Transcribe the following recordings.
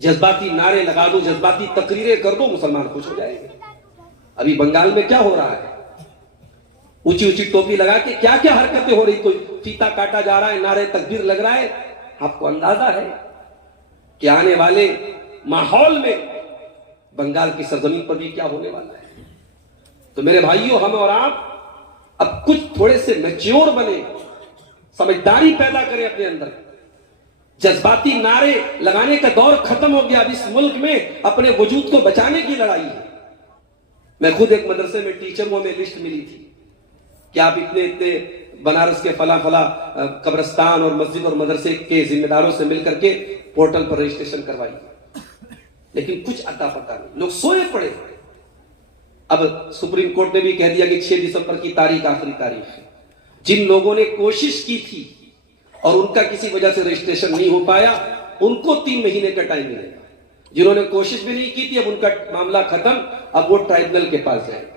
جذباتی نعرے لگا دو، جذباتی تقریریں کر دو، مسلمان خوش ہو جائیں گے۔ ابھی بنگال میں کیا ہو رہا ہے؟ اونچی اونچی ٹوپی لگا کے کیا کیا حرکتیں ہو رہی، کوئی فیتا کاٹا جا رہا ہے، نعرے تکبیر لگ رہا ہے۔ آپ کو اندازہ ہے کہ آنے والے ماحول میں بنگال کی سرزمین پر بھی کیا ہونے والا ہے؟ تو میرے بھائیوں، ہم اور آپ اب کچھ تھوڑے سے میچیور بنے، سمجھداری پیدا کریں اپنے اندر۔ جذباتی نعرے لگانے کا دور ختم ہو گیا۔ اب اس ملک میں اپنے وجود کو بچانے کی لڑائی ہے۔ میں خود ایک مدرسے میں ٹیچر ہوں، ہمیں لسٹ ملی تھی کہ آپ اتنے بنارس کے فلاں قبرستان اور مسجد اور مدرسے کے ذمہ داروں سے مل کر کے پورٹل پر رجسٹریشن کروائیے، لیکن کچھ اتا پتا نہیں، لوگ سوئے پڑے۔ اب سپریم کورٹ نے بھی کہہ دیا کہ 6 دسمبر کی تاریخ آخری تاریخ ہے۔ جن لوگوں نے کوشش کی تھی اور ان کا کسی وجہ سے رجسٹریشن نہیں ہو پایا، ان کو 3 مہینے کا ٹائم ملے گا۔ جنہوں نے کوشش بھی نہیں کی تھی، اب ان کا معاملہ ختم، اب وہ ٹرائبونل کے پاس جائے گا۔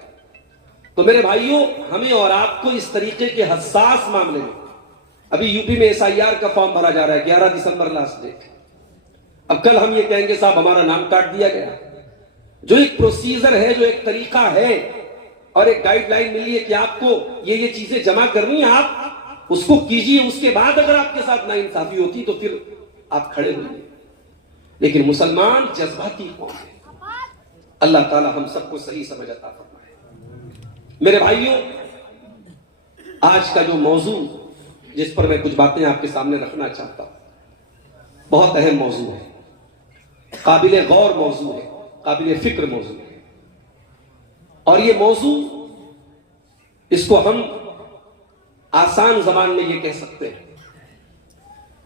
تو میرے بھائیوں، ہمیں اور آپ کو اس طریقے کے حساس معاملے میں، ابھی یو پی میں SIR کا فارم بھرا جا رہا ہے، 11 دسمبر لاسٹ ڈیٹ۔ اب کل ہم یہ کہیں گے صاحب ہمارا نام کاٹ دیا گیا۔ جو ایک پروسیجر ہے، جو ایک طریقہ ہے اور ایک گائیڈ لائن ملی ہے کہ آپ کو یہ چیزیں جمع کرنی ہیں، آپ اس کو کیجئے۔ اس کے بعد اگر آپ کے ساتھ ناانصافی ہوتی تو پھر آپ کھڑے ہوئے۔ لیکن مسلمان جذباتی قوم ہے۔ اللہ تعالی ہم سب کو صحیح سمجھ عطا فرمائے۔ میرے بھائیوں، آج کا جو موضوع جس پر میں کچھ باتیں آپ کے سامنے رکھنا چاہتا ہوں، بہت اہم موضوع ہے، قابل غور موضوع ہے، قابل فکر موضوع ہے۔ اور یہ موضوع، اس کو ہم آسان زبان میں یہ کہہ سکتے ہیں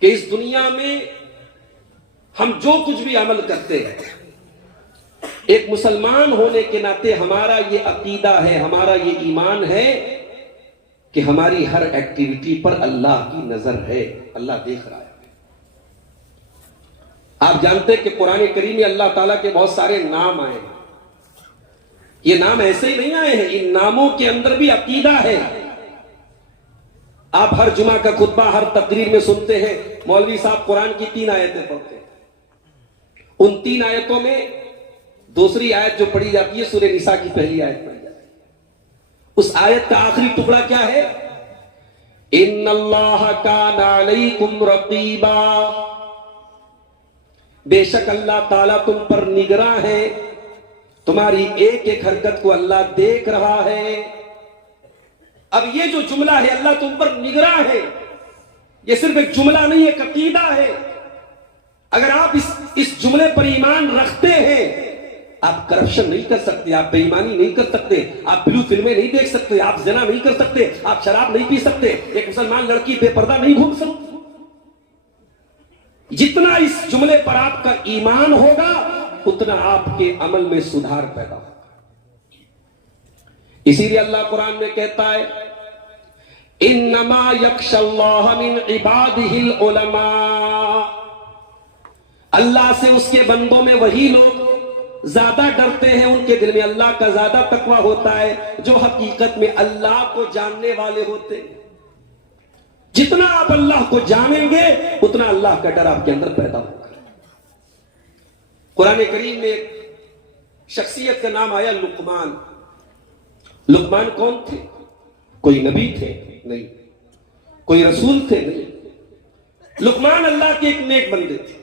کہ اس دنیا میں ہم جو کچھ بھی عمل کرتے ہیں، ایک مسلمان ہونے کے ناطے ہمارا یہ عقیدہ ہے، ہمارا یہ ایمان ہے کہ ہماری ہر ایکٹیویٹی پر اللہ کی نظر ہے، اللہ دیکھ رہا ہے۔ آپ جانتے ہیں کہ قرآن کریم میں اللہ تعالیٰ کے بہت سارے نام آئے ہیں۔ یہ نام ایسے ہی نہیں آئے ہیں، ان ناموں کے اندر بھی عقیدہ ہے۔ آپ ہر جمعہ کا خطبہ، ہر تقریر میں سنتے ہیں مولوی صاحب قرآن کی 3 آیتیں پڑھتے ہیں۔ ان 3 آیتوں میں دوسری آیت جو پڑھی جاتی ہے سورہ نساء کی پہلی آیت پڑھی جاتی ہے۔ اس آیت کا آخری ٹکڑا کیا ہے؟ ان اللہ کان علیکم رقیبا، بے شک اللہ تعالیٰ تم پر نگراں ہے، تمہاری ایک ایک حرکت کو اللہ دیکھ رہا ہے۔ اب یہ جو جملہ ہے، اللہ تم پر نگراں ہے، یہ صرف ایک جملہ نہیں، ایک عقیدہ ہے۔ اگر آپ اس جملے پر ایمان رکھتے ہیں، آپ کرپشن نہیں کر سکتے، آپ بے ایمانی نہیں کر سکتے، آپ بلو فلمیں نہیں دیکھ سکتے، آپ زنا نہیں کر سکتے، آپ شراب نہیں پی سکتے، ایک مسلمان لڑکی بے پردہ نہیں گھوم سکتی۔ جتنا اس جملے پر آپ کا ایمان ہوگا، اتنا آپ کے عمل میں سدھار پیدا ہوگا۔ اسی لیے اللہ قرآن میں کہتا ہے انما یخشی اللہ من عبادہ العلماء، اللہ سے اس کے بندوں میں وہی لوگ زیادہ ڈرتے ہیں، ان کے دل میں اللہ کا زیادہ تقویٰ ہوتا ہے، جو حقیقت میں اللہ کو جاننے والے ہوتے ہیں۔ جتنا آپ اللہ کو جانیں گے، اتنا اللہ کا ڈر آپ کے اندر پیدا ہوگا۔ قرآن کریم میں ایک شخصیت کا نام آیا لقمان۔ لقمان کون تھے؟ کوئی نبی تھے؟ نہیں۔ کوئی رسول تھے؟ نہیں۔ لقمان اللہ کے ایک نیک بندے تھے۔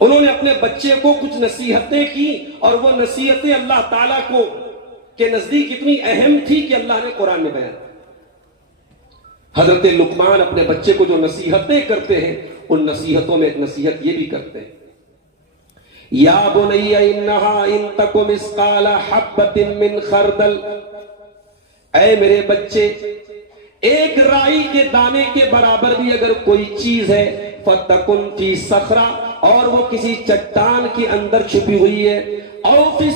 انہوں نے اپنے بچے کو کچھ نصیحتیں کی، اور وہ نصیحتیں اللہ تعالیٰ کو کے نزدیک اتنی اہم تھی کہ اللہ نے قرآن میں بیان کی۔ حضرت لقمان اپنے بچے کو جو نصیحتیں کرتے ہیں، ان نصیحتوں میں ایک نصیحت یہ بھی کرتے ہیں، یا بنی انہا ان تک مثقال حبۃ من خردل، اے میرے بچے، ایک رائی کے دانے کے برابر بھی اگر کوئی چیز ہے، فتکن فی صخرہ، اور وہ کسی چٹان کے اندر چھپی ہوئی ہے، او فی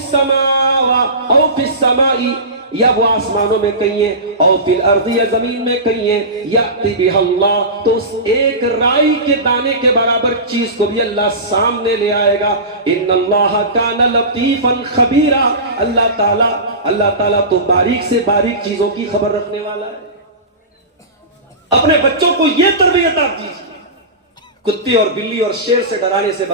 السماء، یا وہ آسمانوں میں کہیں ہے، او فی الارض، یا زمین میں کہیں ہے، یأتی بہا اللہ، تو اس ایک رائی کے دانے کے برابر چیز کو بھی اللہ سامنے لے آئے گا۔ ان اللہ کان لطیفا خبیرا، اللہ تعالیٰ تو باریک سے باریک چیزوں کی خبر رکھنے والا ہے۔ اپنے بچوں کو یہ تربیت آپ دیجیے کتے اور بلی اور شیر سے ڈرانے سے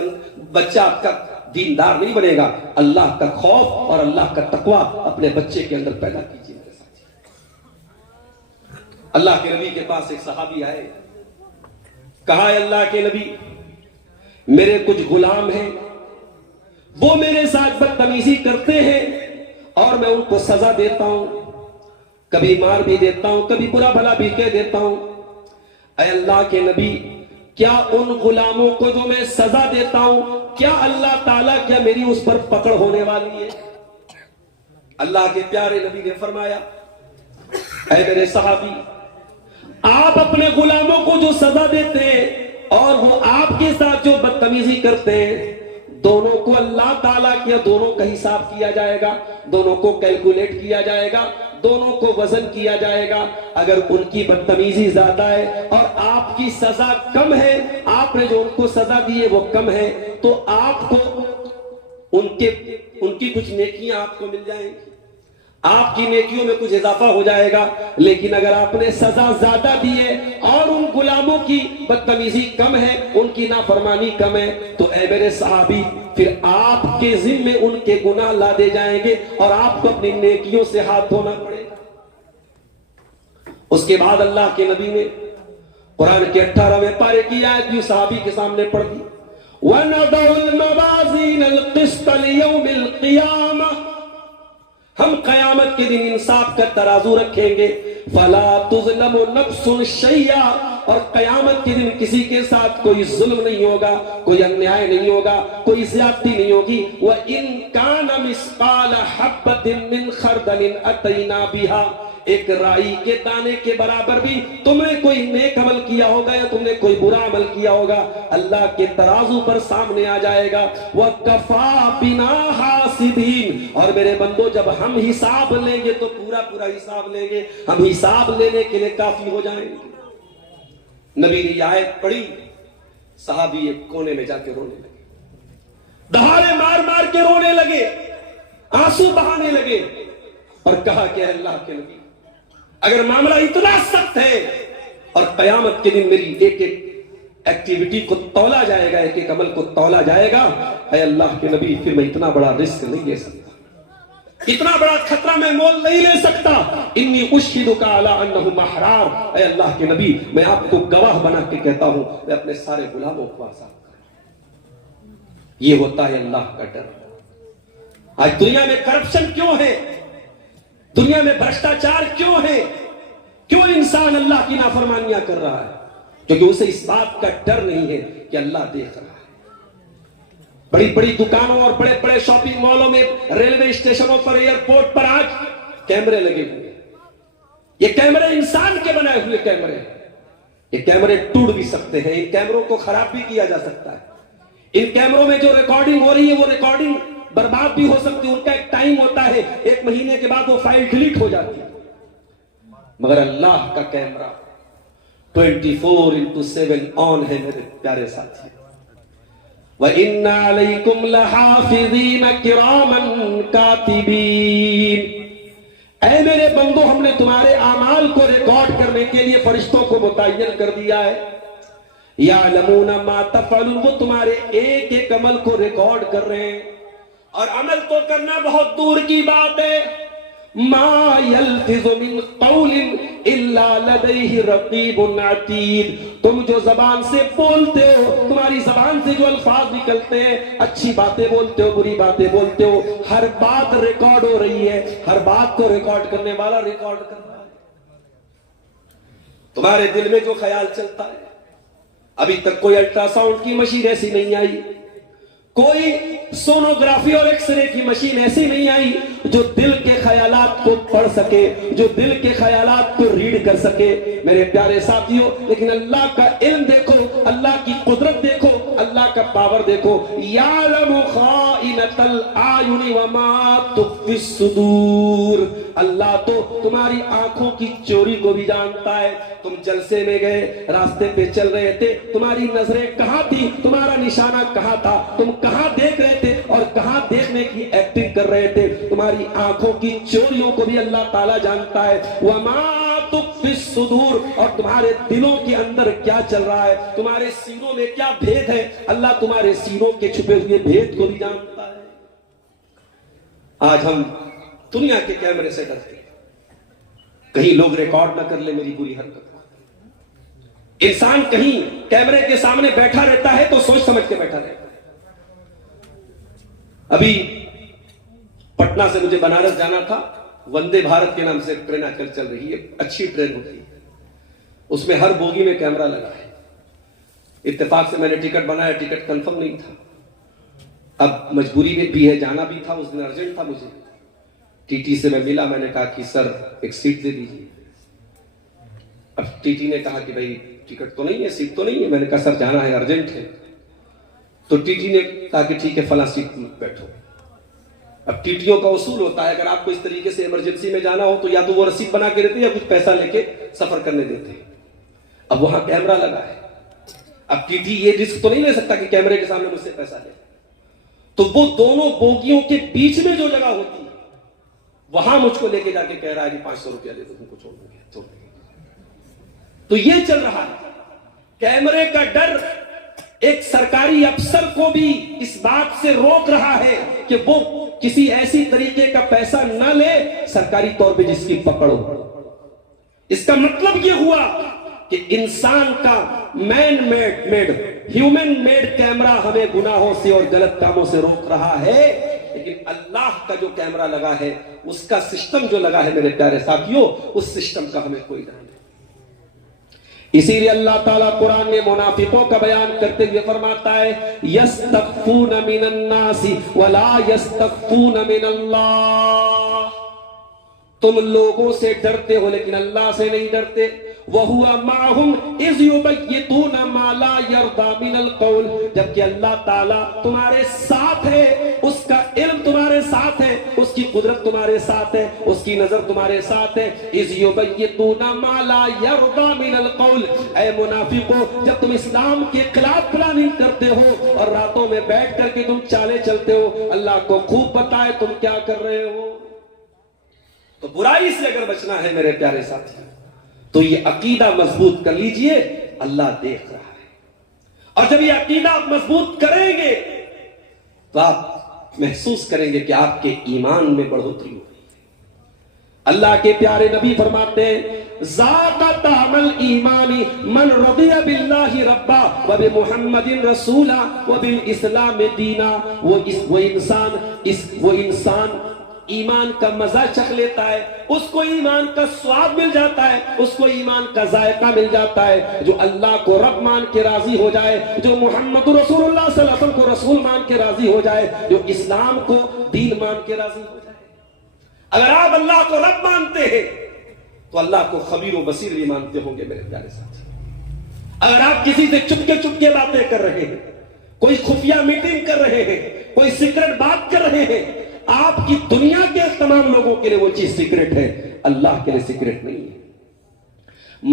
بچہ آپ کا دیندار نہیں بنے گا. اللہ کا خوف اور اللہ کا تقوی اپنے بچے کے اندر پیدا کیجیے. اللہ کے نبی کے پاس ایک صحابی آئے, کہا اے اللہ کے نبی, میرے کچھ غلام ہیں, وہ میرے ساتھ بدتمیزی کرتے ہیں اور میں ان کو سزا دیتا ہوں, کبھی مار بھی دیتا ہوں, کبھی برا بھلا بھی کہہ دیتا ہوں. اے اللہ کے نبی, کیا ان غلاموں کو جو میں سزا دیتا ہوں, کیا اللہ تعالیٰ کیا میری اس پر پکڑ ہونے والی ہے؟ اللہ کے پیارے نبی نے فرمایا, اے میرے صحابی, آپ اپنے غلاموں کو جو سزا دیتے ہیں اور وہ آپ کے ساتھ جو بدتمیزی کرتے ہیں, دونوں کو اللہ تعالیٰ کیا دونوں کا حساب کیا جائے گا, دونوں کو کیلکولیٹ کیا جائے گا, دونوں کو وزن کیا جائے گا. اگر ان کی بدتمیزی زیادہ ہے اور آپ کی سزا کم ہے, آپ نے جو ان کو سزا دی ہے وہ کم ہے, تو آپ کو ان کی کچھ نیکیاں آپ کو مل جائیں گی, آپ کی نیکیوں میں کچھ اضافہ ہو جائے گا. لیکن اگر آپ نے سزا زیادہ دی ہے اور ان غلاموں کی بدتمیزی کم ہے, ان کی نافرمانی کم ہے, تو اے میرے صحابی, پھر آپ کے ذمے ان کے گناہ لادے جائیں گے اور آپ کو اپنی نیکیوں سے ہاتھ دھونا پڑے گا. اس کے بعد اللہ کے نبی نے قرآن کے 18ویں پارے کی آیت بھی صحابی کے سامنے پڑھ دی, وَنَضَعُ الْمَوَازِينَ الْقِسْطَ لِيَوْمِ الْقِيَامَةِ, ہم قیامت کے دن انصاف کا ترازو رکھیں گے, فَلَا تُظْلَمُ نَفْسٌ شَيْئًا, اور قیامت کے دن کسی کے ساتھ کوئی ظلم نہیں ہوگا, کوئی انیائے نہیں ہوگا, کوئی زیادتی نہیں ہوگی. وَإِن كَانَ مِثْقَالَ حَبَّةٍ مِّنْ خَرْدَلٍ أَتَيْنَا بِهَا, ایک رائی کے دانے کے برابر بھی تم نے کوئی نیک عمل کیا ہوگا یا تم نے کوئی برا عمل کیا ہوگا, اللہ کے ترازو پر سامنے آ جائے گا. وَكَفَى بِنَا حَاسِبِينَ, اور میرے بندو, جب ہم حساب لیں گے تو پورا پورا حساب لیں گے, ہم حساب لینے کے لیے کافی ہو جائیں گے. نبی نے یہ آیت پڑھی, صحابی ایک کونے میں جا کے رونے لگے, دہاڑے مار مار کے رونے لگے, آنسو بہانے لگے, اور کہا کہ اللہ کے نبی, اگر معاملہ اتنا سخت ہے اور قیامت کے دن میری ایک ایک ایکٹیویٹی کو تولا جائے گا, ایک ایک عمل کو تولا جائے گا, اے اللہ کے نبی, پھر میں اتنا بڑا رسک نہیں لے سکتا, اتنا بڑا خطرہ میں مول نہیں لے سکتا. انی اشہدک علی انہم احرار, اے اللہ کے نبی, میں آپ کو گواہ بنا کے کہتا ہوں, میں اپنے سارے غلاموں کو آزاد کروں. یہ ہوتا ہے اللہ کا ڈر. آج دنیا میں کرپشن کیوں ہے, دنیا میں بھرشٹاچار کیوں ہے, کیوں انسان اللہ کی نافرمانیاں کر رہا ہے؟ کیونکہ اسے اس بات کا ڈر نہیں ہے کہ اللہ دیکھ رہا ہے. بڑی بڑی دکانوں اور بڑے بڑے شاپنگ مالوں میں, ریلوے اسٹیشنوں پر, ایئرپورٹ پر آج کیمرے لگے ہوئے ہیں. یہ کیمرے انسان کے بنائے ہوئے کیمرے, یہ کیمرے ٹوٹ بھی سکتے ہیں, ان کیمروں کو خراب بھی کیا جا سکتا ہے. ان کیمروں میں جو ریکارڈنگ ہو رہی ہے وہ ریکارڈنگ برباد بھی ہو سکتی ہے, ان کا ایک ٹائم ہوتا ہے, 1 مہینے کے بعد وہ فائل ڈیلیٹ ہو جاتی ہے. مگر اللہ کا کیمرہ 24/7 آن ہے میرے پیارے ساتھی. وَإِنَّ عَلَيْكُمْ لَحَافِظِينَ كِرَامًا كَاتِبِينَ, اے میرے بندو, ہم نے تمہارے اعمال کو ریکارڈ کرنے کے لیے فرشتوں کو متعین کر دیا ہے. یعلمون ما تفعلون, وہ تمہارے ایک ایک عمل کو ریکارڈ کر رہے ہیں. اور عمل تو کرنا بہت دور کی بات ہے. ما یلفظ من قول الا لدیہ رقیب عتید, تم جو زبان سے بولتے ہو, تمہاری زبان سے جو الفاظ نکلتے ہیں, اچھی باتیں بولتے ہو, بری باتیں بولتے ہو, ہر بات ریکارڈ ہو رہی ہے. ہر بات کو ریکارڈ کرنے والا ریکارڈ کر رہا ہے. تمہارے دل میں جو خیال چلتا ہے, ابھی تک کوئی الٹرا ساؤنڈ کی مشین ایسی نہیں آئی, کوئی سونوگرافی اور ایکس رے کی مشین ایسی نہیں آئی جو دل کے خیالات کو پڑھ سکے, جو دل کے خیالات کو ریڈ کر سکے. میرے پیارے ساتھیوں, لیکن اللہ کا علم دیکھو, اللہ کی قدرت دیکھو, اللہ کا پاور دیکھو. یعلم خائنۃ الاعین وما تخفی الصدور, اللہ تو تمہاری آنکھوں کی چوری کو بھی جانتا ہے. تم جلسے میں گئے, راستے پہ چل رہے تھے, تمہاری نظریں کہاں تھی, تمہارا نشانہ کہاں تھا, تم کہاں دیکھ رہے تھے اور کہاں دیکھنے کی ایکٹنگ کر رہے تھے. تمہاری آنکھوں کی چوریوں کو بھی اللہ تعالیٰ جانتا ہے. وَمَا تخفی الصدور، اور تمہارے دلوں کے اندر کیا چل رہا ہے، تمہارے سینوں میں کیا بھید ہے، اللہ تمہارے سینوں کے چھپے ہوئے بھید کو بھی جانتا ہے۔ آج ہم دنیا کے کیمرے سے ڈرتے ہیں، کہیں لوگ ریکارڈ نہ کر لے میری بری حرکت۔ انسان کہیں کیمرے کے سامنے بیٹھا رہتا ہے تو سوچ سمجھ کے بیٹھا رہتا ہے۔ ابھی پٹنہ سے مجھے بنارس جانا تھا، وندے بھارت کے نام سے ٹرین آج کل چل رہی ہے، اچھی ٹرین ہوتی ہے، اس میں ہر بوگی میں کیمرہ لگا ہے۔ اتفاق سے میں نے ٹکٹ بنایا، ٹکٹ کنفرم نہیں تھا، اب مجبوری میں بھی ہے، جانا بھی تھا، اس دن ارجنٹ تھا مجھے۔ ٹی ٹی سے میں ملا، میں نے کہا کہ سر ایک سیٹ دے دیجیے۔ اب ٹی ٹی نے کہا کہ بھائی ٹکٹ تو نہیں ہے، سیٹ تو نہیں ہے۔ میں نے کہا سر جانا ہے، ارجنٹ ہے۔ تو ٹی ٹی نے کہا کہ ٹھیک ہے فلاں سیٹ میں بیٹھو۔ اب ٹی ٹیوں کا اصول ہوتا ہے، اگر آپ کو اس طریقے سے ایمرجنسی میں جانا ہو تو یا تو وہ رسید بنا کے دیتے ہیں یا کچھ پیسہ لے کے سفر کرنے دیتے ہیں۔ اب وہاں کیمرہ لگا ہے، اب ٹی ٹی یہ رسک تو نہیں لے سکتا کہ کیمرے کے سامنے مجھ سے پیسہ لے، تو وہ دونوں بوگیوں کے بیچ میں جو جگہ ہوتی ہے وہاں مجھ کو لے کے جا کے کہہ رہا ہے جی 500 روپیہ دے دو، تم کو چھوڑ دیں گے۔ تو یہ چل رہا ہے۔ کیمرے کا ڈر ایک سرکاری افسر کو بھی اس بات سے روک رہا ہے کہ وہ کسی ایسی طریقے کا پیسہ نہ لے سرکاری طور پہ جس کی پکڑ ہو۔ اس کا مطلب یہ ہوا کہ انسان کا man made human made camera ہمیں گناہوں سے اور غلط کاموں سے روک رہا ہے، لیکن اللہ کا جو کیمرہ لگا ہے، اس کا سسٹم جو لگا ہے میرے پیارے ساتھیوں، اس سسٹم کا ہمیں کوئی ڈر نہیں۔ اسی لیے اللہ تعالیٰ قرآن میں منافقوں کا بیان کرتے ہوئے فرماتا ہے یستخفون من الناس ولا یستخفون من اللہ، تم لوگوں سے ڈرتے ہو لیکن اللہ سے نہیں ڈرتے۔ وَهُوَ مَعَهُمْ إِذْ يُبَيِّتُونَ مَا لَا يَرْضَى مِنَ الْقَوْلِ، جبکہ اللہ تعالیٰ تمہارے ساتھ ہے، اس کا علم تمہارے ساتھ ہے، اس کی قدرت تمہارے ساتھ ہے، اس کی نظر تمہارے ساتھ ہے۔ إِذْ يُبَيِّتُونَ مَا لَا يَرْضَى مِنَ الْقَوْلِ، اے منافقو جب تم اسلام کے خلاف پلاننگ کرتے ہو اور راتوں میں بیٹھ کر کے تم چالے چلتے ہو، اللہ کو خوب پتا ہے تم کیا کر رہے ہو۔ تو برائی سے اگر بچنا ہے میرے پیارے ساتھی تو یہ عقیدہ مضبوط کر لیجئے، اللہ دیکھ رہا ہے، اور جب یہ عقیدہ آپ مضبوط کریں گے تو آپ محسوس کریں گے کہ آپ کے ایمان میں بڑھوتری ہو رہی ہے۔ اللہ کے پیارے نبی فرماتے ہیں ذاق طعم الایمان من رضی باللہ ربا وبمحمد رسولا وبالاسلام دینا، وہ انسان ایمان کا مزہ چکھ لیتا ہے، اس کو ایمان کا سواد مل جاتا ہے، اس کو ایمان کا ذائقہ مل جاتا ہے، جو اللہ کو رب مان کے راضی ہو جائے، جو محمد رسول اللہ صلی اللہ علیہ وسلم کو رسول مان کے راضی ہو جائے، جو اسلام کو دین مان کے راضی ہو جائے۔ اگر آپ اللہ کو رب مانتے ہیں تو اللہ کو خبیر و بصیر بھی مانتے ہوں گے میرے پیارے ساتھی۔ اگر آپ کسی سے چپکے باتیں کر رہے ہیں، کوئی خفیہ میٹنگ کر رہے ہیں، کوئی سیکرٹ بات کر رہے ہیں، آپ کی دنیا کے تمام لوگوں کے لیے وہ چیز سیکرٹ ہے، اللہ کے لیے سیکرٹ نہیں ہے۔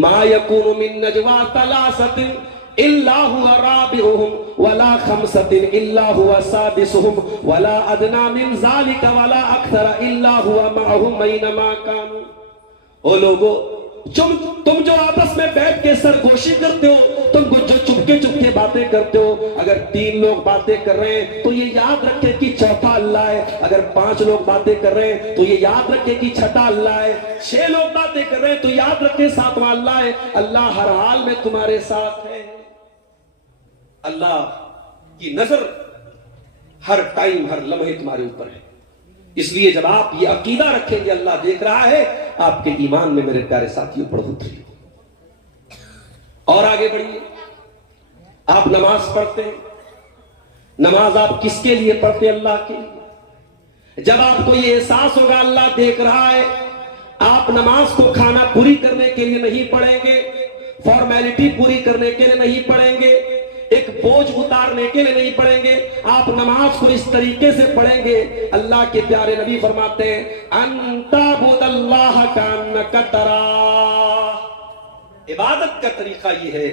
ما یکون من نجوا ثلاثۃ الا هو رابعهم ولا خمسۃ الا هو سادسهم ولا ادنى من ذلك ولا اکثر الا هو معهم اينما كانوا۔ او لوگو تم جو آپس میں بیٹھ کے سرگوشی کرتے ہو، تم کو جو چپکے باتیں کرتے ہو، اگر 3 لوگ باتیں کر رہے ہیں تو یہ یاد رکھے کہ چوتھا اللہ ہے، اگر 5 لوگ باتیں کر رہے ہیں تو یہ یاد رکھے کہ چھٹا اللہ ہے، 6 لوگ باتیں کر رہے ہیں تو یاد رکھے 7واں اللہ ہے۔ اللہ ہر حال میں تمہارے ساتھ ہے، اللہ کی نظر ہر ٹائم ہر لمحے تمہارے اوپر ہے۔ اس لیے جب آپ یہ عقیدہ رکھیں گے اللہ دیکھ رہا ہے، آپ کے ایمان میں میرے پیارے ساتھیوں بڑھوتری ہو۔ اور آگے بڑھیے، آپ نماز پڑھتے ہیں، نماز آپ کس کے لیے پڑھتے ہیں؟ اللہ کے لیے۔ جب آپ کو یہ احساس ہوگا اللہ دیکھ رہا ہے، آپ نماز کو کھانا پوری کرنے کے لیے نہیں پڑھیں گے، فارمیلٹی پوری کرنے کے لیے نہیں پڑھیں گے، ایک بوجھ اتارنے کے لیے نہیں پڑھیں گے، آپ نماز کو اس طریقے سے پڑھیں گے۔ اللہ کے پیارے نبی فرماتے ہیں ان تعبد اللہ کانک تراہ، عبادت کا طریقہ یہ ہے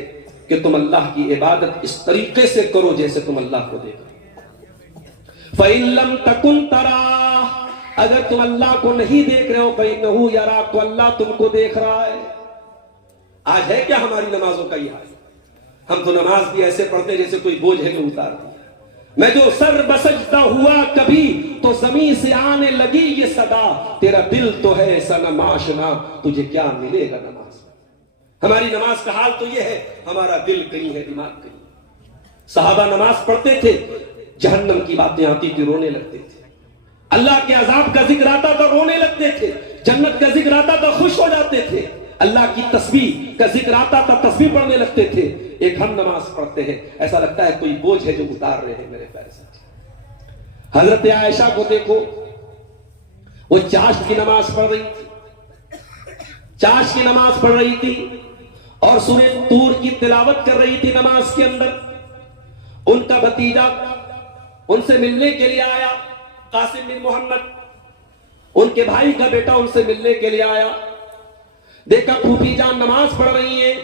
کہ تم اللہ کی عبادت اس طریقے سے کرو جیسے تم اللہ کو دیکھ رہے ہو۔ فَإِن لَمْ تَكُنْ تَرَاهُ، اگر تم اللہ کو نہیں دیکھ رہے ہو، فَإِنَّهُ يَرَاكَ، تو اللہ تم کو دیکھ رہا ہے۔ آج ہے کیا ہماری نمازوں کا یہ حال؟ ہم تو نماز بھی ایسے پڑھتے جیسے کوئی بوجھ ہے جو اتار دیا. میں جو سر بسجدہ ہوا کبھی تو زمین سے آنے لگی یہ صدا, تیرا دل تو ہے صنم آشنا, تجھے کیا ملے گا نماز. ہماری نماز کا حال تو یہ ہے, ہمارا دل کہیں ہے, دماغ کہیں. صحابہ نماز پڑھتے تھے, جہنم کی باتیں آتی تھی رونے لگتے تھے, اللہ کے عذاب کا ذکر آتا تھا رونے لگتے تھے, جنت کا ذکر آتا تھا خوش ہو جاتے تھے, اللہ کی تسبیح کا ذکر آتا تھا تسبیح پڑھنے لگتے تھے. ایک ہم نماز پڑھتے ہیں ایسا لگتا ہے کوئی بوجھ ہے جو اتار رہے ہیں میرے پیر سے. حضرت عائشہ کو دیکھو, وہ چاشت کی نماز پڑھ رہی تھی, چاشت کی نماز پڑھ رہی تھی اور سورہ طور کی تلاوت کر رہی تھی نماز کے اندر. ان کا بھتیجا ان سے ملنے کے لیے آیا, قاسم بن محمد, ان کے بھائی کا بیٹا ان سے ملنے کے لیے آیا. دیکھا پھوپھی جان نماز پڑھ رہی ہیں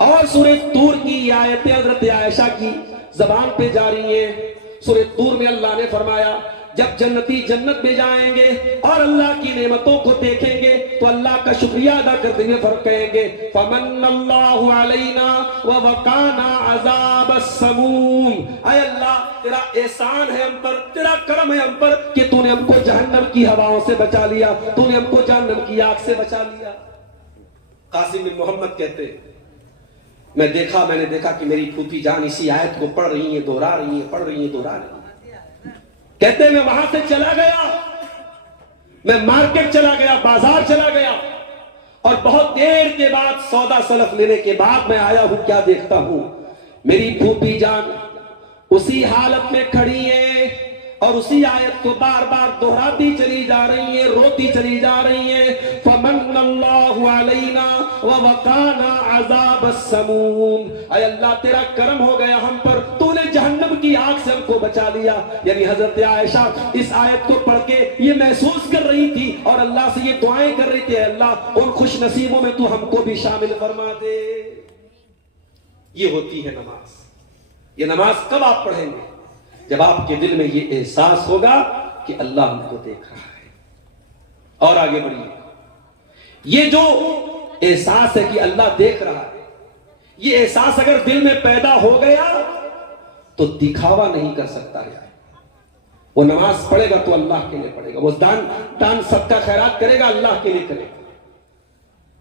اور سورہ طور کی آیتیں حضرت عائشہ کی زبان پہ جا رہی ہیں. سورہ طور میں اللہ نے فرمایا جب جنتی جنت میں جائیں گے اور اللہ کی نعمتوں کو دیکھیں گے تو اللہ کا شکریہ ادا کرتے ہوئے فرق کہیں گے فمن اللہ علینا ووقانا عذاب السموم. اے اللہ تیرا احسان ہے ہم پر, تیرا کرم ہے ہم پر کہ تو نے ہم کو جہنم کی ہواؤں سے بچا لیا, تو نے ہم کو جہنم کی آگ سے بچا لیا. قاسم بن محمد کہتے میں نے دیکھا کہ میری پھوپھی جان اسی آیت کو پڑھ رہی ہیں, دوہرا رہی ہیں, پڑھ رہی ہیں, دوہرا رہی ہیں. کہتے میں وہاں سے چلا گیا, میں مارکیٹ چلا گیا, بازار چلا گیا اور بہت دیر کے بعد سودا سلف لینے کے بعد میں آیا ہوں, کیا دیکھتا ہوں میری پھوپھی جان اسی حالت میں کھڑی ہے اور اسی آیت کو بار بار دہراتی چلی جا رہی ہیں, روتی چلی جا رہی ہیں فمن اللہ علینا ووقانا عذاب السموم. اے اللہ تیرا کرم ہو گیا ہم پر, تو نے جہنم کی آگ سے ہم کو بچا لیا. یعنی حضرت عائشہ اس آیت کو پڑھ کے یہ محسوس کر رہی تھی اور اللہ سے یہ دعائیں کر رہی تھی, اے اللہ ان خوش نصیبوں میں تو ہم کو بھی شامل فرما دے. یہ ہوتی ہے نماز. یہ نماز کب آپ پڑھیں گے؟ جب آپ کے دل میں یہ احساس ہوگا کہ اللہ ہم کو دیکھ رہا ہے. اور آگے بڑھیے, یہ جو احساس ہے کہ اللہ دیکھ رہا ہے, یہ احساس اگر دل میں پیدا ہو گیا تو دکھاوا نہیں کر سکتا ہے. وہ نماز پڑھے گا تو اللہ کے لیے پڑھے گا, وہ دان صدقہ خیرات کرے گا اللہ کے لیے کرے گا.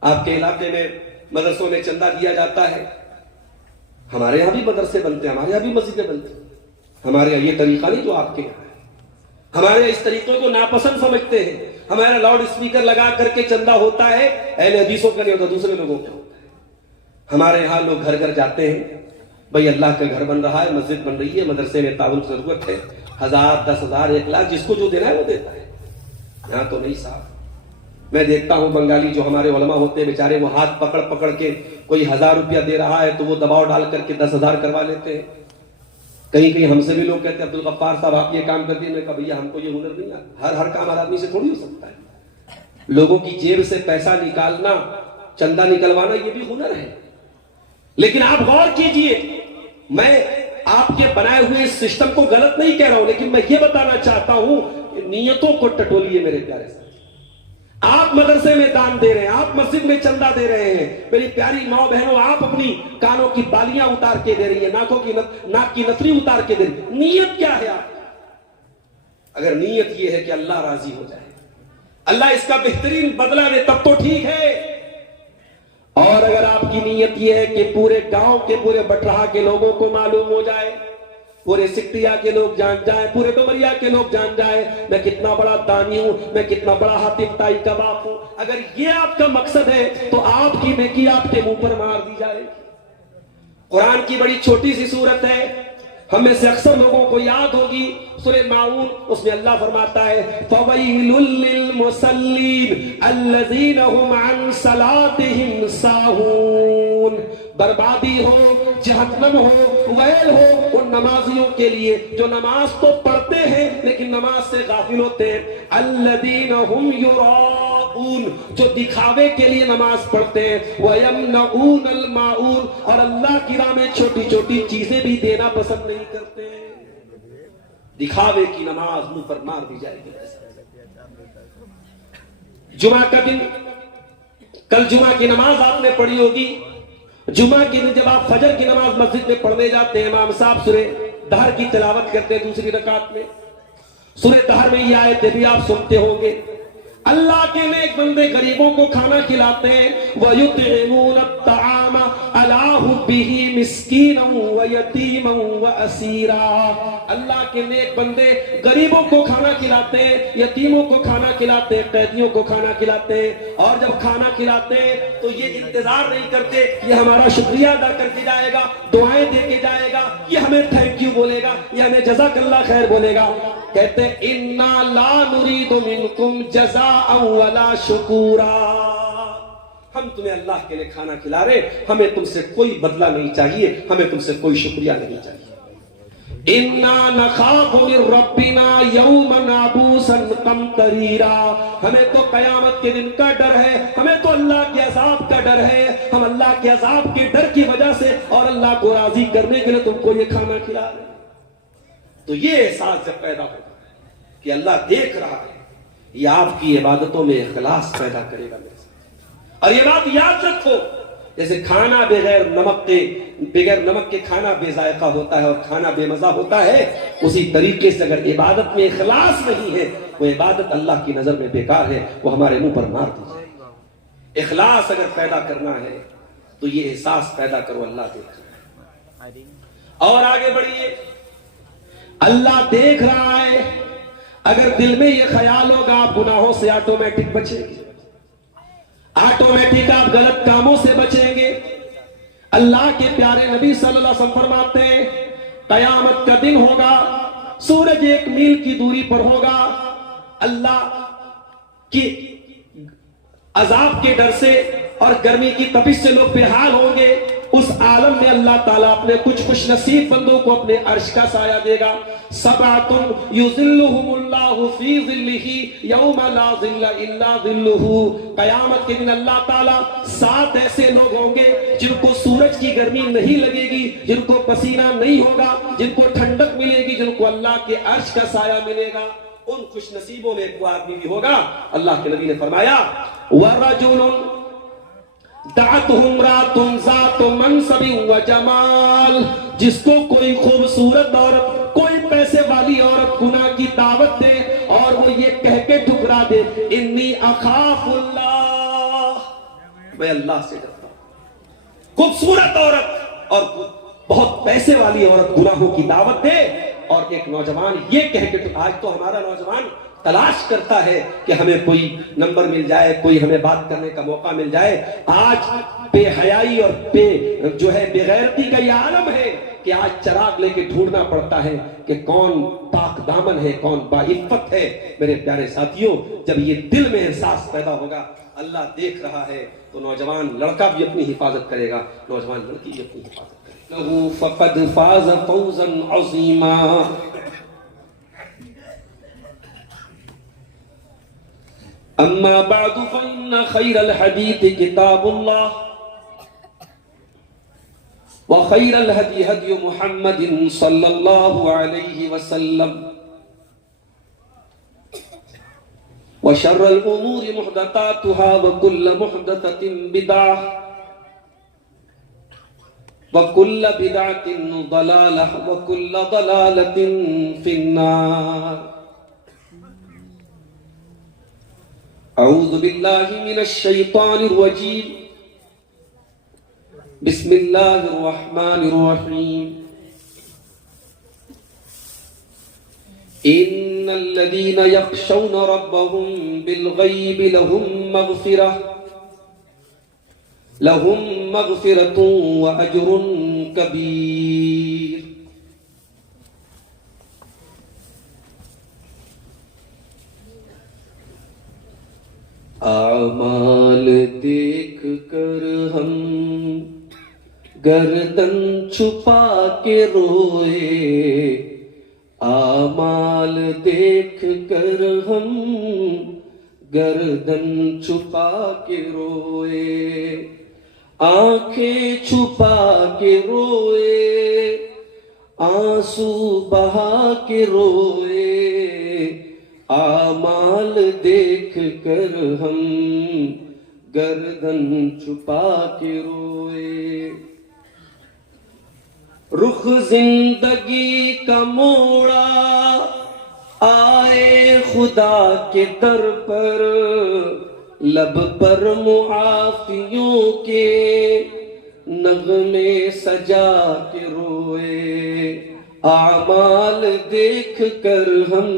آپ کے علاقے میں مدرسوں میں چندہ دیا جاتا ہے, ہمارے یہاں بھی مدرسے بنتے ہیں, ہمارے یہاں بھی مسجدیں بنتی ہیں. ہمارے یہاں یہ طریقہ نہیں جو آپ کے یہاں ہے. ہمارے اس طریقے کو ناپسند سمجھتے ہیں. ہمارا لاؤڈ اسپیکر لگا کر کے چندہ ہوتا ہے, اہل حدیثوں کا نہیں ہوتا, دوسرے لوگوں کا ہوتا ہے. ہمارے یہاں لوگ گھر گھر جاتے ہیں, بھئی اللہ کا گھر بن رہا ہے, مسجد بن رہی ہے, مدرسے میں تعاون کی ضرورت ہے, 1000 10,000 1 لاکھ جس کو جو دینا ہے وہ دیتا ہے. یہاں تو نہیں صاحب. میں دیکھتا ہوں بنگالی جو ہمارے علماء ہوتے ہیں بیچارے, وہ ہاتھ پکڑ پکڑ کے کوئی 1000 روپیہ دے رہا ہے تو وہ دباؤ ڈال کر کے 10,000 کروا لیتے ہیں. کہیں کہیں ہم سے بھی لوگ کہتے ہیں عبدالغفار صاحب آپ یہ کام کر دیے. میں کہا بھیا ہم کو یہ ہنر نہیں آتا, ہر کام ہر آدمی سے تھوڑی ہو سکتا ہے. لوگوں کی جیب سے پیسہ نکالنا, چندہ نکلوانا یہ بھی ہنر ہے. لیکن آپ غور کیجئے, میں آپ کے بنائے ہوئے اس سسٹم کو غلط نہیں کہہ رہا ہوں, لیکن میں یہ بتانا چاہتا ہوں کہ نیتوں کو ٹٹولیے میرے پیارے سے. آپ مدرسے میں دان دے رہے ہیں, آپ مسجد میں چندہ دے رہے ہیں, میری پیاری ماں بہنوں آپ اپنی کانوں کی بالیاں اتار کے دے رہی ہیں, ناک کی نتری اتار کے دے رہی ہیں. نیت کیا ہے آپ؟ اگر نیت یہ ہے کہ اللہ راضی ہو جائے, اللہ اس کا بہترین بدلہ دے, تب تو ٹھیک ہے. اور اگر آپ کی نیت یہ ہے کہ پورے گاؤں کے, پورے بٹرہا کے لوگوں کو معلوم ہو جائے, پورے سکٹیا کے لوگ جان جائیں, پورے ڈومریا کے لوگ جان جائیں میں کتنا بڑا دانی ہوں, میں کتنا بڑا حاتم تائی کا باپ ہوں, اگر یہ آپ کا مقصد ہے تو آپ کی نیکی آپ کے منہ پر مار دی جائے. قرآن کی بڑی چھوٹی سی سورت ہے, ہم میں سے اکثر لوگوں کو یاد ہوگی, سورہ ماؤن. اس میں اللہ فرماتا ہے فَوَيْلٌ لِّلْمُصَلِّينَ الَّذِينَ هُمْ عَنْ صَلَاتِهِمْ سَاهُونَ. بربادی ہو, جہنم ہو, ویل ہو ان نمازیوں کے لیے جو نماز تو پڑھتے ہیں لیکن نماز سے غافل ہوتے ہیں. الَّذِينَ هُمْ يُرَاءُونَ, جو دکھاوے کے لیے نماز پڑھتے ہیں. وَيَمْنَعُونَ الْمَاعُونَ, اور اللہ کی راہ میں چھوٹی چھوٹی چیزیں بھی دینا پسند نہیں کرتے. دکھاوے کی نماز منہ پر مار دی جائے گی. جمعہ کا دن کل جمعہ کی نماز آپ نے پڑھی ہوگی. جمعہ کے دن جب آپ فجر کی نماز مسجد میں پڑھنے جاتے ہیں، امام صاحب سورہ دہر کی تلاوت کرتے ہیں دوسری رکعت میں. سورہ دہر میں یہ آیتیں بھی آپ سنتے ہوں گے. اللہ کے نیک بندے غریبوں کو کھانا کھلاتے ہیں. وَيُطْعِمُونَ الطَّعَامَ عَلَىٰ حُبِّهِ مِسْكِينًا وَيَتِيمًا وَأَسِيرًا. اللہ کے نیک بندے غریبوں کو کھانا کھلاتے ہیں، یتیموں کو کھانا کھلاتے ہیں، قیدیوں کو کھانا کھلاتے ہیں. اور جب کھانا کھلاتے ہیں تو یہ انتظار نہیں کرتے یہ ہمارا شکریہ ادا کر کے جائے گا، دعائیں دے کے جائے گا، یہ ہمیں تھینک یو بولے گا، یہ ہمیں جزاک اللہ خیر بولے گا. کہتے ہیں اِنَّا لَا نُرِيدُ مِنْكُمْ جَزَاءً وَلَا شُكُورًا. ہم تمہیں اللہ کے لیے کھانا کھلا رہے، ہمیں تم سے کوئی بدلہ نہیں چاہیے، ہمیں تم سے کوئی شکریہ نہیں چاہیے. اِنَّا نَخَافُ مِن رَبِّنَا يَوْمًا عَبُوسًا قَمْطَرِيرًا. ہمیں تو قیامت کے دن کا ڈر ہے، ہمیں تو اللہ کے عذاب کا ڈر ہے. ہم اللہ کے عذاب کے ڈر کی وجہ سے اور اللہ کو راضی کرنے کے لیے تم کو یہ کھانا کھلا رہے ہیں. تو یہ احساس جب پیدا ہوگا کہ اللہ دیکھ رہا ہے، یہ آپ کی عبادتوں میں اخلاص پیدا کرے گا میرے ساتھ. اور یہ بات یاد رکھو، جیسے کھانا بغیر نمک کے کھانا بے ذائقہ ہوتا ہے اور کھانا بے مزہ ہوتا ہے، اسی طریقے سے اگر عبادت میں اخلاص نہیں ہے وہ عبادت اللہ کی نظر میں بیکار ہے، وہ ہمارے منہ پر مار دی جائے. اخلاص اگر پیدا کرنا ہے تو یہ احساس پیدا کرو اللہ دیکھ رہا ہے. اور آگے بڑھیے، اللہ دیکھ رہا ہے. اگر دل میں یہ خیال ہوگا آپ گناہوں سے آٹومیٹک بچیں گے، آٹومیٹک آپ غلط کاموں سے بچیں گے. اللہ کے پیارے نبی صلی اللہ علیہ وسلم فرماتے ہیں قیامت کا دن ہوگا، سورج 1 میل کی دوری پر ہوگا. اللہ کی عذاب کے ڈر سے اور گرمی کی تپش سے لوگ بے حال ہوں گے. اس عالم میں اللہ تعالیٰ اپنے کچھ خوش نصیب بندوں کو اپنے عرش کا سایہ دے گا. سبعۃ یظلھم اللہ فی ظلہ یوم لا ظل الا ظلہ. قیامت کے دن اللہ تعالیٰ 7 ایسے لوگ ہوں گے جن کو سورج کی گرمی نہیں لگے گی، جن کو پسینہ نہیں ہوگا، جن کو ٹھنڈک ملے گی، جن کو اللہ کے عرش کا سایہ ملے گا. ان خوش نصیبوں میں ایک آدمی بھی ہوگا. اللہ کے نبی نے فرمایا وَرَجُلٌ دعته امرأة ذات منصب و جمال. جس کو کوئی خوبصورت عورت، کوئی پیسے والی عورت گناہ کی دعوت دے اور وہ یہ کہہ کے ٹھکرا دے انی اخاف اللہ، میں اللہ سے ڈرتا ہوں. خوبصورت عورت اور بہت پیسے والی عورت گناہوں کی دعوت دے اور ایک نوجوان یہ کہہ کے، آج تو ہمارا نوجوان تلاش کرتا ہے کہ ہمیں کوئی نمبر مل جائے، کوئی ہمیں بات کرنے کا موقع مل جائے. آج بے حیائی اور بے غیرتی کا یہ عالم ہے کہ آج چراغ لے کے ڈھونڈنا پڑتا ہے کہ کون پاک دامن ہے، کون باعفت ہے. میرے پیارے ساتھیوں، جب یہ دل میں احساس پیدا ہوگا اللہ دیکھ رہا ہے تو نوجوان لڑکا بھی اپنی حفاظت کرے گا، نوجوان لڑکی بھی اپنی حفاظت کرے گا. لہو فقد فاز فوزا عظیما. اما بعد فإن خير الحديث كتاب الله وخير الهدي هدي محمد صلى الله عليه وسلم وشر الأمور محدثاتها وكل محدثة بدعة وكل بدعة ضلالة وكل ضلالة في النار. اعوذ باللہ من الشیطان الرجیم. بسم اللہ الرحمن الرحیم. ان الذین یخشون ربهم بالغیب لهم مغفرۃ واجر کبیر. اعمال دیکھ کر ہم گردن چھپا کے روئے، اعمال دیکھ کر ہم گردن چھپا کے روئے، آنکھیں چھپا کے روئے، آنسو بہا کے روئے، اعمال دیکھ کر ہم گردن چھپا کے روئے، رخ زندگی کا موڑا آئے خدا کے در پر، لب پر معافیوں کے نغمے سجا کے روئے، اعمال دیکھ کر ہم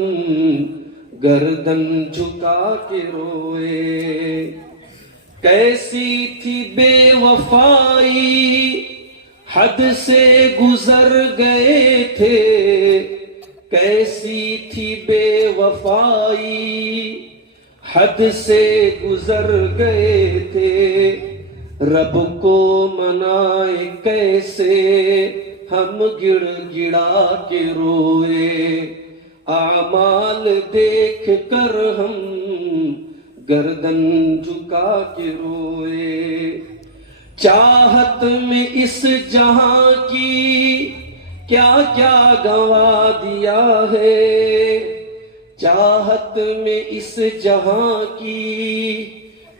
گردن جھکا کے روئے، کیسی تھی بے وفائی حد سے گزر گئے تھے، کیسی تھی بے وفائی حد سے گزر گئے تھے، رب کو منائے کیسے ہم گڑ گڑا کے روئے، اعمال دیکھ کر ہم گردن جھکا کے روئے، چاہت میں اس جہاں کی کیا کیا گنوا دیا ہے، چاہت میں اس جہاں کی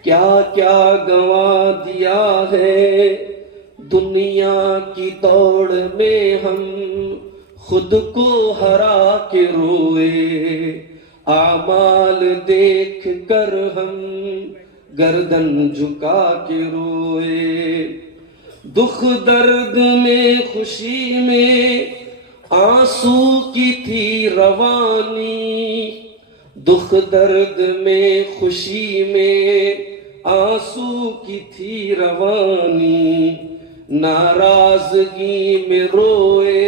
کیا کیا گنوا دیا ہے، دنیا کی دوڑ میں ہم خود کو ہرا کے روئے، اعمال دیکھ کر ہم گردن جھکا کے روئے، دکھ درد میں خوشی میں آنسو کی تھی روانی، دکھ درد میں خوشی میں آنسو کی تھی روانی، ناراضگی میں روئے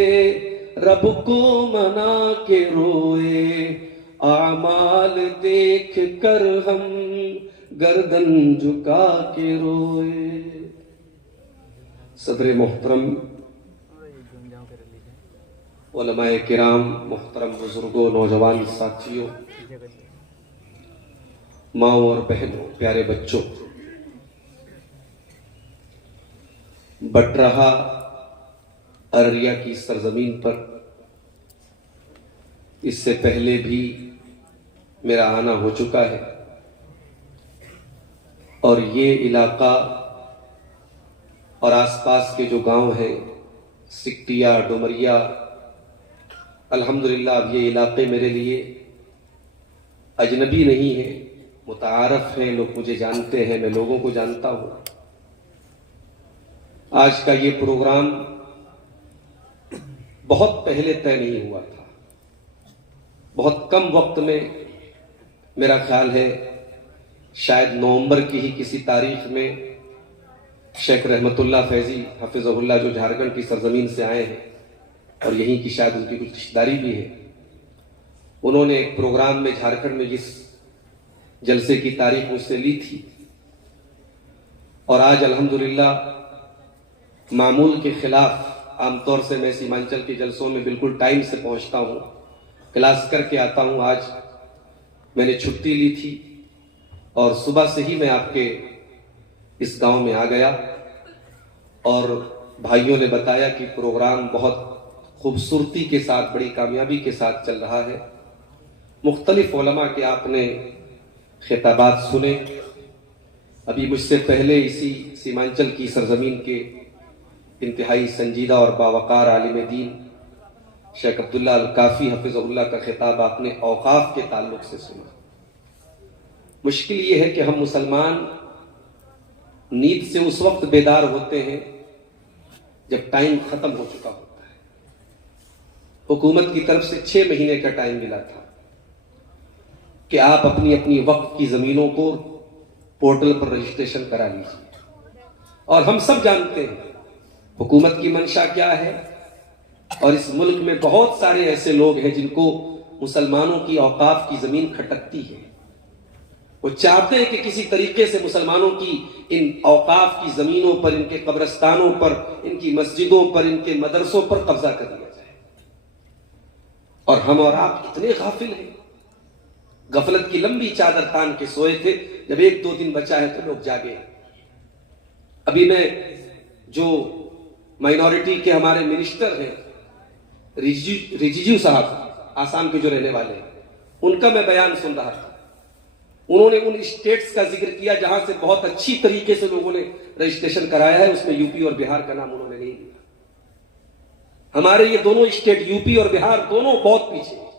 رب کو منا کے روئے، اعمال دیکھ کر ہم گردن جھکا کے روئے۔ صدر محترم، علماء کرام، محترم بزرگوں، نوجوان ساتھیوں، ماؤں اور بہنوں، پیارے بچوں، بٹرہا ارریہ کی سرزمین پر اس سے پہلے بھی میرا آنا ہو چکا ہے، اور یہ علاقہ اور آس پاس کے جو گاؤں ہیں، سکٹیا، ڈومریا، الحمدللہ اب یہ علاقے میرے لیے اجنبی نہیں ہیں، متعارف ہیں، لوگ مجھے جانتے ہیں، میں لوگوں کو جانتا ہوں۔ آج کا یہ پروگرام بہت پہلے طے نہیں ہوا تھا، بہت کم وقت میں، میرا خیال ہے شاید نومبر کی ہی کسی تاریخ میں شیخ رحمت اللہ فیضی حفظہ اللہ، جو جھارکھنڈ کی سرزمین سے آئے ہیں اور یہیں کی شاید ان کی کچھ رشتہ داری بھی ہے، انہوں نے ایک پروگرام میں جھارکھنڈ میں جس جلسے کی تاریخ مجھ سے لی تھی، اور آج الحمدللہ معمول کے خلاف، عام طور سے میں سیمانچل کے جلسوں میں بالکل ٹائم سے پہنچتا ہوں، کلاس کر کے آتا ہوں، آج میں نے چھٹی لی تھی اور صبح سے ہی میں آپ کے اس گاؤں میں آ گیا، اور بھائیوں نے بتایا کہ پروگرام بہت خوبصورتی کے ساتھ، بڑی کامیابی کے ساتھ چل رہا ہے۔ مختلف علماء کے آپ نے خطابات سنے، ابھی مجھ سے پہلے اسی سیمانچل کی سرزمین کے انتہائی سنجیدہ اور باوقار عالم دین شیخ عبداللہ الکافی حفظہ اللہ کا خطاب آپ نے اوقاف کے تعلق سے سنا۔ مشکل یہ ہے کہ ہم مسلمان نیند سے اس وقت بیدار ہوتے ہیں جب ٹائم ختم ہو چکا ہوتا ہے۔ حکومت کی طرف سے 6 مہینے کا ٹائم ملا تھا کہ آپ اپنی اپنی وقت کی زمینوں کو پورٹل پر رجسٹریشن کرا لیجیے، اور ہم سب جانتے ہیں حکومت کی منشا کیا ہے، اور اس ملک میں بہت سارے ایسے لوگ ہیں جن کو مسلمانوں کی اوقاف کی زمین کھٹکتی ہے، وہ چاہتے ہیں کہ کسی طریقے سے مسلمانوں کی ان اوقاف کی زمینوں پر، ان کے قبرستانوں پر، ان کی مسجدوں پر، ان کے مدرسوں پر قبضہ کر لیا جائے، اور ہم اور آپ اتنے غافل ہیں، غفلت کی لمبی چادر تان کے سوئے تھے، جب 1-2 دن بچا ہے تو لوگ جاگے۔ ابھی میں جو مائنورٹی کے ہمارے منسٹر ہیں، رجیجو صاحب، آسام کے جو رہنے والے ہیں، ان کا میں بیان سن رہا تھا۔ انہوں نے ان اسٹیٹس کا ذکر کیا جہاں سے بہت اچھی طریقے سے لوگوں نے رجسٹریشن کرایا ہے، اس میں یو پی اور بہار کا نام انہوں نے نہیں لیا۔ ہمارے یہ دونوں اسٹیٹ یو پی اور بہار دونوں بہت پیچھے ہیں۔